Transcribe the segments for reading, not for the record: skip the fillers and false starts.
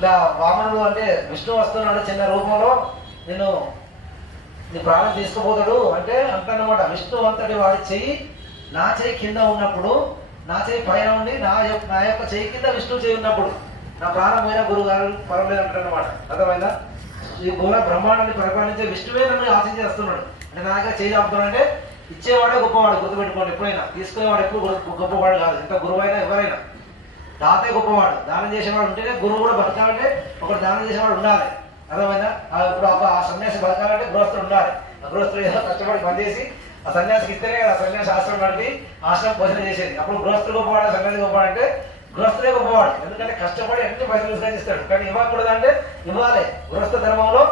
ఇలా వామనుడు అంటే విష్ణు వస్తున్నాడు చిన్న రూపంలో, నేను నీ ప్రాణం తీసుకుపోతాడు అంటే అంటనమాట. విష్ణు అంతటి వాడి చెయ్యి నా చెయ్యి కింద ఉన్నప్పుడు, నా చెయ్యి పైన ఉండి నా యొక్క చెయ్యి కింద విష్ణు చెయ్యి ఉన్నప్పుడు నా ప్రాణం పోయిన గురువు గారు పర్వాలేదు అంటారనమాట. అర్థమైందా? ఈ ఘోర బ్రహ్మాండాన్ని పరిపాలించే విష్ణువే నన్ను ఆశించేస్తున్నాడు అంటే నా దగ్గర చేయి ఆపుతున్నాడు అంటే ఇచ్చేవాడే గొప్పవాడు. గుర్తుపెట్టుకోండి, ఎప్పుడైనా తీసుకునేవాడు ఎప్పుడు గొప్పవాడు కాదు. ఎంత గురువు అయినా ఎవరైనా దాతే గొప్పవాడు. దానం చేసేవాడు ఉంటేనే గురువు కూడా బతకాలంటే ఒకటి దానం చేసేవాడు ఉండాలి. అర్థమైందా? ఇప్పుడు ఆ సన్యాసి బతకాలంటే గృహస్థుడు ఉండాలి. ఆ గృహస్థుడు ఏదో కష్టపడి పనిచేసి ఆ సన్యాసికి ఇస్తేనే కదా సన్యాసి ఆశ్రమం నడిపి ఆశ్రమం భోజనం చేసేది. అప్పుడు గృహస్థుడు గొప్పవాడు, సన్యాసి గొప్పవాడు అంటే గృహస్థుడే గొప్పవాడు. ఎందుకంటే కష్టపడి అన్ని పైసలు విశ్లేషిస్తాడు. కానీ ఇవ్వకూడదు అంటే ఇవ్వాలి. గృహస్థ ధర్మంలో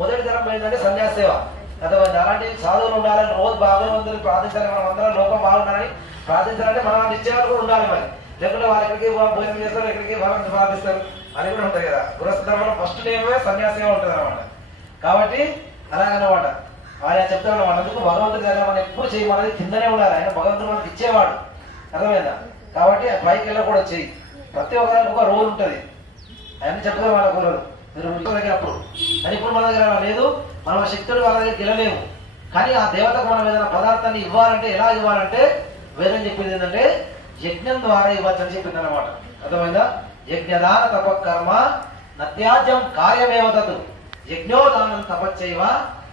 మొదటి ధర్మం ఏంటంటే సన్యాస సేవ. అర్థమైంది? అలాంటి సాధువులు ఉండాలని రోజు భగవంతుని ప్రార్థించాలి. మనం అందరం లోకం బాగుండాలని ప్రార్థించాలంటే మనం ఇచ్చేవాళ్ళు కూడా ఉండాలి. మరి లేకుంటే వాళ్ళు ఎక్కడికి భోజనం చేస్తారు, ఎక్కడికి వాళ్ళని ప్రార్థిస్తారు అని కూడా ఉంటాయి కదా. గృహస్థ ధర్మంలో ఫస్ట్ నేమే సన్యాసమే ఉంటుంది అనమాట. కాబట్టి అలాగనమాట ఆయన చెప్తాడు అనమాట. అందుకు భగవంతుడి దగ్గర మనం ఎప్పుడు చేయమన్నది కిందనే ఉండాలి. ఆయన భగవంతుడు మనకి ఇచ్చేవాడు. అర్థమైందా? కాబట్టి పైకి వెళ్ళకూడదు చెయ్యి. ప్రతి ఒక్కరికి ఒక రోజు ఉంటుంది. ఆయన చెప్తారు వాళ్ళ గురువులు మీరు దగ్గర అప్పుడు. కానీ ఇప్పుడు మన దగ్గర లేదు. మనం శక్తులు వాళ్ళ దగ్గరికి వెళ్ళలేము. కానీ ఆ దేవతకు మనం ఏదైనా పదార్థాన్ని ఇవ్వాలంటే ఎలా ఇవ్వాలంటే వేదం చెప్పింది ఏంటంటే యజ్ఞం ద్వారా ఇవ్వచ్చు అని చెప్పింది అనమాట. అర్థమైందా? యజ్ఞదాన తపకర్మ నత్యాజ్యం కార్యమేవ తత్ యజ్ఞోదానం తపచ్చైవ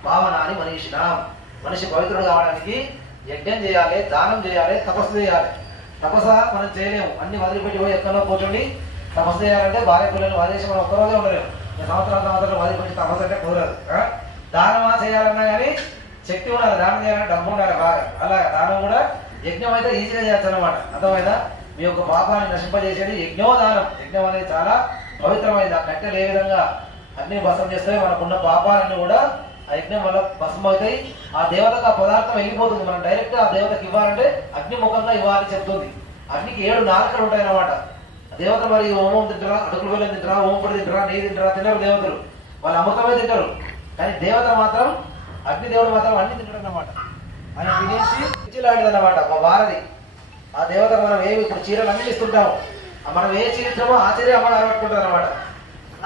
భావనాన్ని మనీషినాం. మనిషి పవిత్రుడు కావడానికి యజ్ఞం చేయాలి, దానం చేయాలి, తపస్సు చేయాలి. తపస్సు మనం చేయలేము. అన్ని వదిలిపెట్టి పోయి ఎక్కడో కూర్చోండి తపస్సు చేయాలంటే భార్య పిల్లలు వదిలేసి మనం ఒక్కరోజే ఉండలేము. సంవత్సరాలు వదిలిపెట్టి తపస్సు అంటే కుదరదు. దానమా చేయాలన్నా కానీ శక్తి ఉండాలి. దానం చేయాలంటే డబ్బు ఉండాలి బాగా. అలాగే దానం కూడా యజ్ఞం అయితే ఈజీగా చేయొచ్చు అనమాట. అర్థమైందా? మీ యొక్క పాపాన్ని నశింపజేసేది యజ్ఞోదానం. యజ్ఞం అనేది చాలా పవిత్రమైనది. ఆ కట్టెలు ఏ విధంగా అన్ని భస్మం చేస్తాయి, మనకున్న పాపాలన్నీ కూడా ఆ యజ్ఞం వల్ల భస్మం అవుతాయి. ఆ దేవతకు ఆ పదార్థం వెళ్ళిపోతుంది. మనం డైరెక్ట్ ఆ దేవతకు ఇవ్వాలంటే అగ్నిముఖంగా ఇవ్వాలని చెప్తుంది. అగ్నికి 7 నాలుకలు ఉంటాయి అన్నమాట. దేవత మరి ఓమం తింటారా, అడుగులు వెళ్ళని తింటారా, ఓంపుడు తింటారా, నెయ్యి తింటారా, తినరు దేవతలు. వాళ్ళు అమృతమే తింటారు. కానీ దేవత మాత్రం అగ్నిదేవుడు మాత్రం అన్ని తింటాడు అన్నమాట. ఆయన తినేసి లాంటిది అన్నమాట మా వారది. ఆ దేవత మనం ఏమి ఇప్పుడు చీరలు అన్ని ఇస్తుంటాము. మనం ఏ చీర ఇస్తామో ఆ చీర అమ్మ అలవాటుకుంటుంది అనమాట.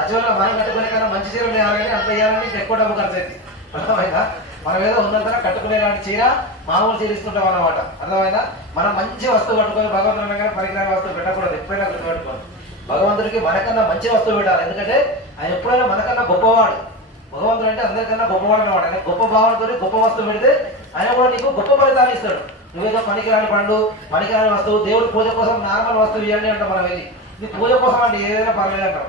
అచవల్ల మనం కట్టుకునే కన్నా మంచి చీరలు వేయాలని అంత వేయాలని ఎక్కువ డబ్బు ఖర్చు అవుతుంది. అర్థమైందా? మనం ఏదో ఉన్నంతగా కట్టుకునే లాంటి చీర మామూలు చీర ఇస్తుంటాం అన్నమాట. అర్థమైందా? మనం మంచి వస్తువు కట్టుకొని భగవంతుడు అనగానే పనికిరాని వస్తువు పెట్టకూడదు. ఎప్పుడైనా గుర్తుపెట్టుకోండి, భగవంతుడికి మనకన్నా మంచి వస్తువు పెట్టాలి. ఎందుకంటే ఆయన ఎప్పుడైనా మనకన్నా గొప్పవాడు. భగవంతుడు అంటే అందరికన్నా గొప్పవాడు అనమాట. ఆయన గొప్ప భావనతో గొప్ప వస్తువు పెడితే ఆయన కూడా నీకు గొప్ప ఫలితాన్ని ఇస్తాడు. నువ్వేదో పనికిరాని పండు, పనికిరాని వస్తువు, దేవుడి పూజ కోసం నార్మల్ వస్తువు ఇవ్వండి అంటాం మనం వెళ్ళి. ఇది పూజ కోసం అంటే ఏదైనా పర్లేదు అంటాం.